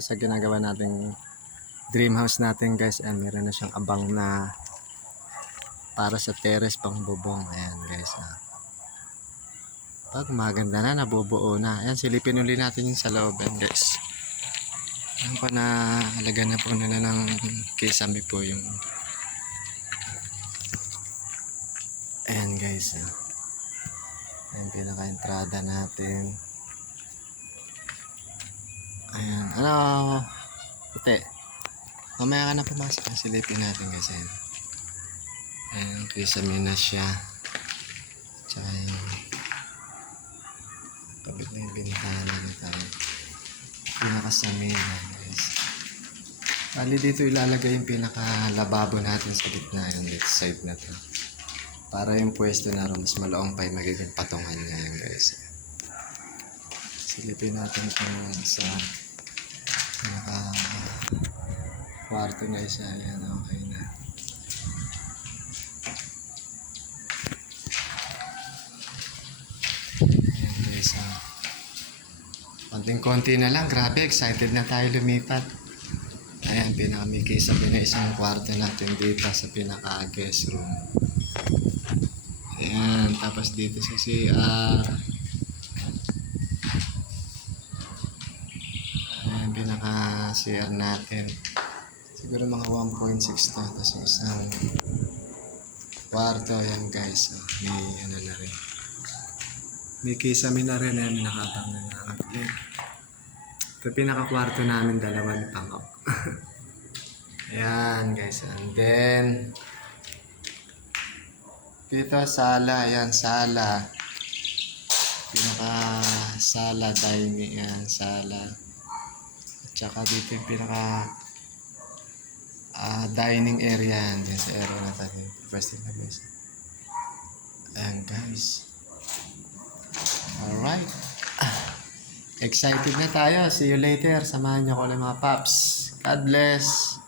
dito sa ginagawa nating dream house natin guys. And meron na siyang abang na para sa terrace pang bubong. Ayan guys. Pag maganda na, nabubuo na. Ayan, silipin uli natin yung sa loob. Ayan guys. Ayan po na halaga na po nila ng kisame po yung. Ayan guys. Ayan pinaka-entrada natin. Ayan. Ano? Puti. Mamaya ka na pumasok. Silipin natin guys. Ayan. Ayan. Kisame na siya. Tsaka yung kapit na yung bintana na tayo. Pinakasame na guys. Bali dito ilalagay yung pinaka-lababo natin sa gitna. Ayan. Left side na to. Para yung pwesto na rin mas malaong pa yung magiging patungan niya yan guys. Silipin natin itong sa pinaka kwarto na isa. Ayan, okay na. Ayan guys. Konting-konti na lang. Grabe, excited na tayo lumipat. Ayan, pinaka-miki sa isang kwarto natin dito sa pinaka-guest room. Ayan, tapos dito sa CR. Ayan, pinaka-CR natin. Siguro mga 1.6 to. Tapos yung isang kwarto. Ayan guys. May ano na rin. May kisame na rin. Ayan, nakatang na nakakabili. Ito pinaka-kwarto namin, dalawang pangok. Ayan guys. And then dito sala, ayan sala. Pinaka sala, dining, ayan sala. At saka dito yung pinaka dining area yan. Diyan sa area na tayo. First thing na guys. Ayan guys. Alright. Excited na tayo. See you later. Samahan niyo ko ulit mga paps. God bless.